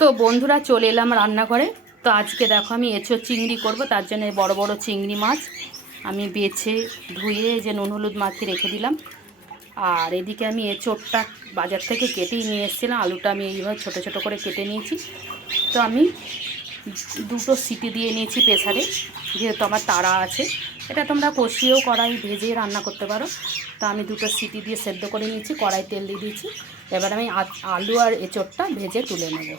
তো বন্ধুরা চলে এলাম রান্নাঘরে। তো আজকে দেখো আমি এঁচোড় চিংড়ি করব, তার জন্য বড় বড় চিংড়ি মাছ আমি বেছে ধুয়ে যে নুন হলুদ মাখিয়ে রেখে দিলাম। আর এদিকে আমি এঁচোড়টা বাজার থেকে কেটেই নিয়ে এসেছিলাম, আলুটা আমি এইভাবে ছোটো ছোটো করে কেটে নিয়েছি। তো আমি দুটো সিটি দিয়ে নিয়েছি প্রেসারে, যেহেতু আমার তাড়া আছে। এটা তোমরা কষিয়েও কড়াই ভেজে রান্না করতে পারো। তো আমি দুটো সিটি দিয়ে সেদ্ধ করে নিয়েছি, কড়াই তেল দিয়ে দিয়েছি। এবার আমি আলু আর এঁচোড়টা ভেজে তুলে নেব।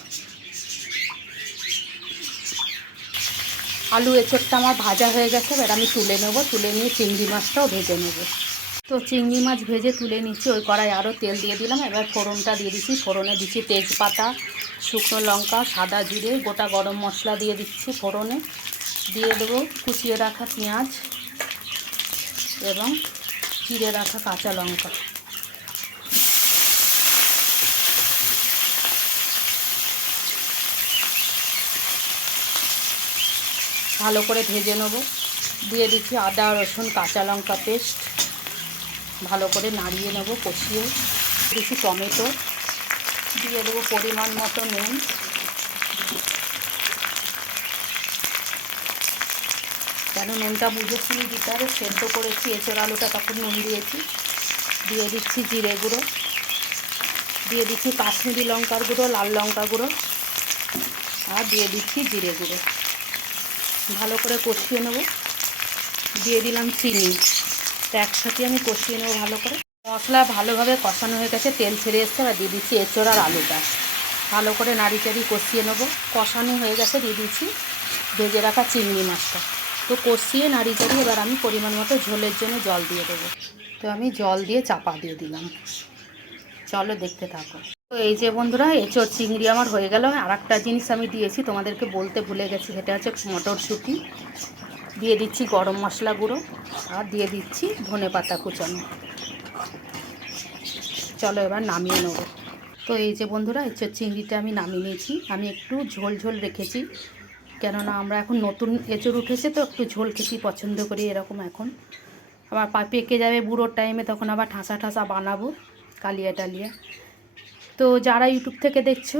আলু এঁচোড়টা আমার ভাজা হয়ে গেছে, এবার আমি তুলে নেব। তুলে নিয়ে চিংড়ি মাছটাও ভেজে নেব। তো চিংড়ি মাছ ভেজে তুলে নিচ্ছি, ওই কড়াই আরও তেল দিয়ে দিলাম। এবার ফোড়নটা দিয়ে দিচ্ছি। ফোড়নে দিচ্ছি তেজপাতা, শুকনো লঙ্কা, সাদা জিরে, গোটা গরম মশলা দিয়ে দিচ্ছি ফোড়নে। দিয়ে দেবো কুচিয়ে রাখা পেঁয়াজ এবং চিড়ে রাখা কাঁচা লঙ্কা। ভালো করে ভেজে নেব। দিয়ে দিচ্ছি আদা রসুন কাঁচা লঙ্কা পেস্ট, ভালো করে নাড়িয়ে নেব কষিয়ে। দিচ্ছি টমেটো, দিয়ে দেবো পরিমাণ মতো নুন, কেন নুনটা বুঝে শুনে দিতে হবে। সেদ্ধ করেছি এঁচোড় আলুটা, তখন নুন দিয়েছি। দিয়ে দিচ্ছি জিরে গুঁড়ো, দিয়ে দিচ্ছি কাশ্মীরি লঙ্কার গুঁড়ো, লাল লঙ্কা গুঁড়ো, আর দিয়ে দিচ্ছি জিরে গুঁড়ো। ভালো করে কষিয়ে নেব। দিয়ে দিলাম চিনি। তো একসাথে আমি কষিয়ে নেব ভালো করে। মশলা ভালোভাবে কষানো হয়ে গেছে, তেল ছেড়ে এসছে। এবার দিয়ে দিচ্ছি এঁচোড় আর আলুটা, ভালো করে নাড়ি চাড়ি কষিয়ে নেব। কষানো হয়ে গেছে, দিয়ে দিচ্ছি ভেজে রাখা চিংড়ি মাছটা। তো কষিয়ে নাড়ি চাড়ি এবার আমি পরিমাণ মতো ঝোলের জন্য জল দিয়ে দেবো। তো আমি জল দিয়ে চাপা দিয়ে দিলাম। চলো দেখতে থাকো। তো এই যে বন্ধুরা, এঁচোড় চিংড়ি আমার হয়ে গেল। আর একটা জিনিস আমি দিয়েছি, তোমাদেরকে বলতে ভুলে গেছি, সেটা হচ্ছে মটরশুঁটি। দিয়ে দিচ্ছি গরম মশলা গুঁড়ো, আর দিয়ে দিচ্ছি ধনে পাতা কুচানো। চলো এবার নামিয়ে নেবো। তো এই যে বন্ধুরা, এঁচোড় চিংড়িটা আমি নামিয়ে নিয়েছি। আমি একটু ঝোল ঝোল রেখেছি, কেননা আমরা এখন নতুন এঁচোড় উঠেছে, তো একটু ঝোল খেতেই পছন্দ করি। এরকম এখন আবার পেকে যাবে বুড়োর টাইমে, তখন আবার ঠাসা ঠাসা বানাবো কালিয়া টালিয়া। তো যারা ইউটিউব থেকে দেখছো,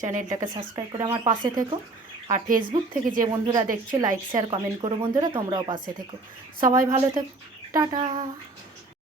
চ্যানেলটাকে সাবস্ক্রাইব করে আমার পাশে থেকো। আর ফেসবুক থেকে যে বন্ধুরা দেখছো, লাইক শেয়ার কমেন্ট করো বন্ধুরা, তোমরাও পাশে থেকো। সবাই ভালো থেকো, টাটা।